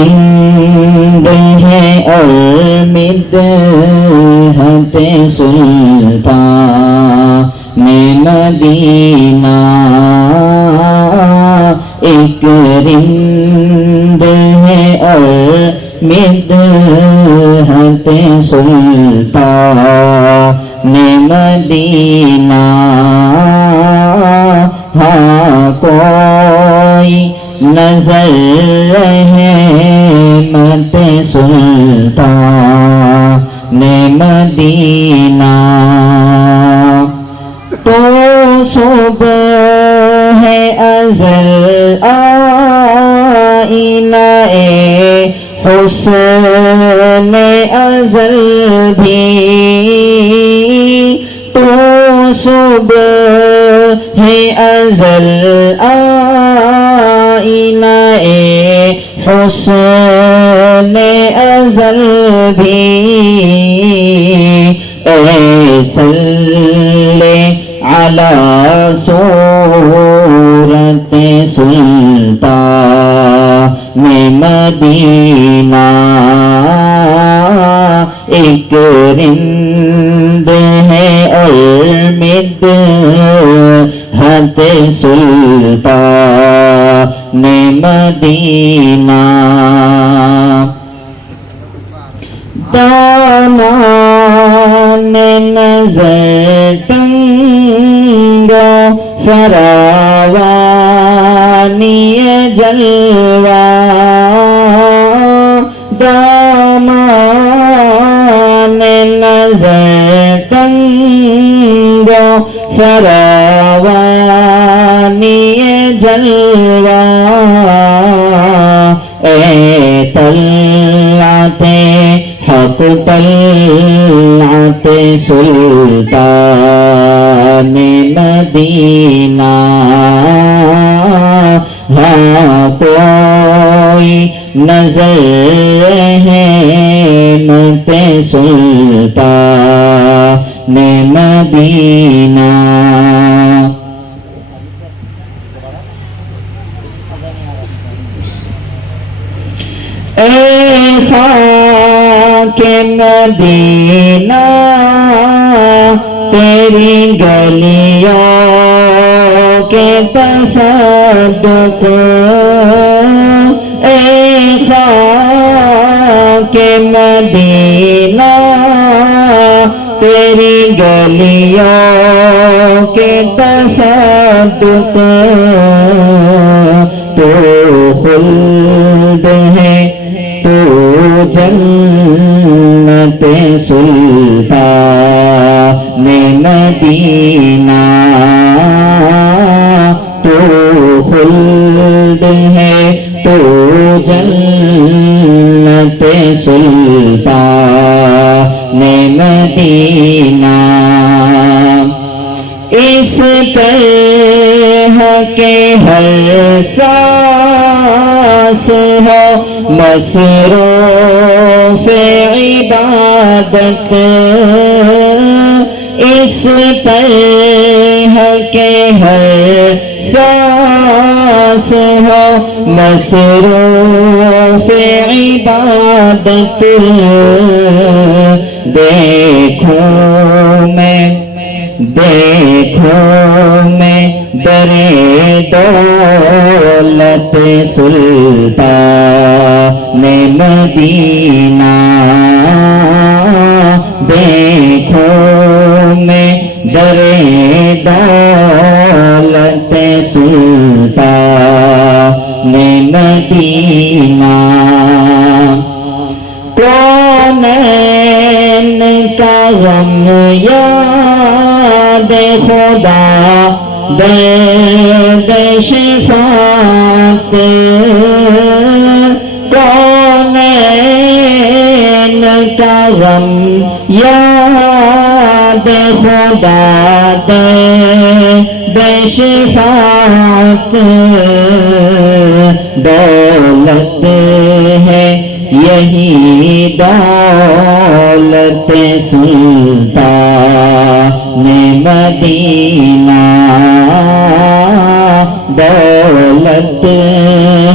رند ہے اور مدحت سلطان مدینہ، ایک رند ہے اور مدحت سلطان مدینہ، ہاں کوئی نظر رحمت سلطان مدینہ، تو صبح ہے ازل آئینہ حسن ازل بھی، تو صبح ہے ازل آئینہ حسن ازل بھی، اے صلی علی صورت سلطان مدینہ، ایک رند ہے اور مدحت سلطان مدینہ، دامان نظر تنگ فراوانی جلوہ، دامان نظر تنگ فراوانی جلوہ، اے طلعت حق طلعت سلطان مدینہ، ہاں کوئی نظر رحمت سلطان مدینہ، اے خاک مدینہ تیری گلیوں کے تصدق، اے خاک مدینہ تیری گلیوں کے تصدق، تو خلد ہے تو جنت سلطان مدینہ، تو خلد ہے تو جنت سلطان مدینہ، اس طرح کے ہر سانس ہو مصروف عبادت، اس طرح کے ہر سانس ہو مصروف عبادت، دیکھوں میں در دولت سلطان مدینہ، دیکھوں میں در دولت سلطان مدینہ، کونین کا غم یاد خدا درد شفاعت، کونین کا غم یاد خدا درد شفاعت، دولت ہے یہی دولت سلطان مدینہ، دولت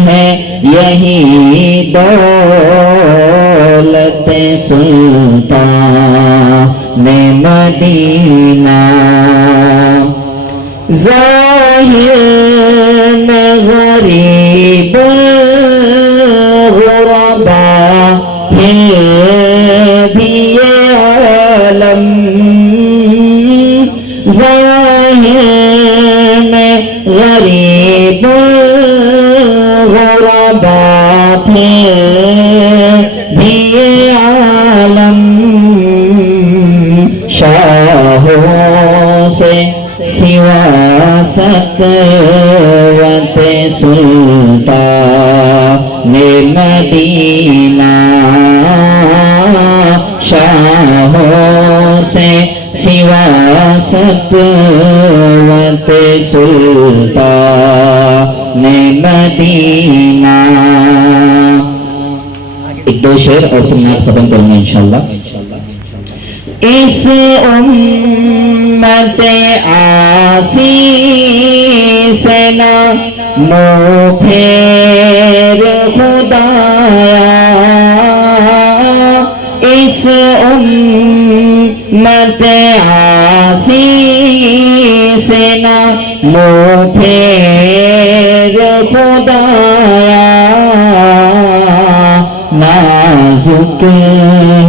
ہے یہی دولت سلطان مدینہ ظاہر میں غریب الغرباء پھر بھی یہ عالم ظاہر میں غریب الغرباء پھر بھی یہ عالم شاہوں سے سوا سطوت سلطان مدینہ شاہوں سے سوا سطوت سلطان مدینہ. ایک دو شعر اور پھر نعت ختم کروں گے انشاءاللہ. اس امت عاصی سے نہ منہ پھیر خدایا اس امت عاصی سے نہ منہ پھیر خدایا نازک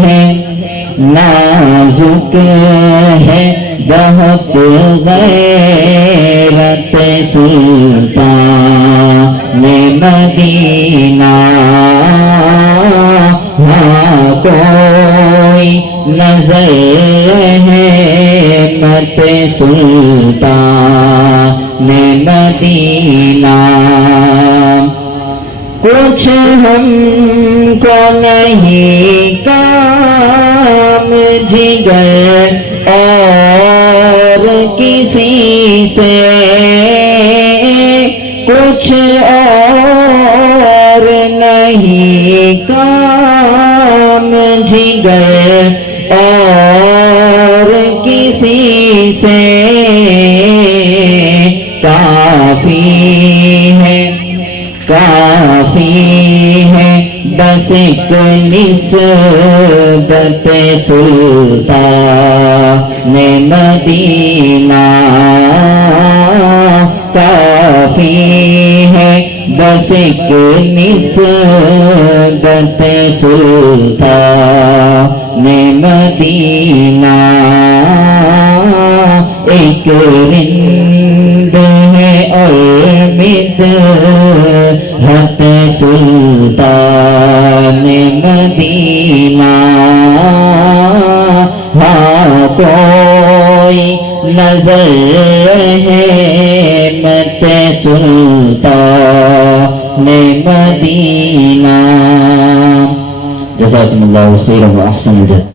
ہے نازک ہے بہت غیرت سلطان مدینہ ہاں کوئی نظر ہے مت سلطان مدینہ کچھ ہم کو نہیں کام جگر اور کسی سے کچھ اور نہیں کام جگر اور کسی سے کافی ہے بس ایک نسبت سلطان مدینہ کافی ہے بس ایک نسبت سلطان مدینہ ایک رند ہے اور مدحت سلطان مدینہ ہاں کوئی نظر ہے مت سلطان مدینہ. جزاکم اللہ خیرا و احسن الجزاء.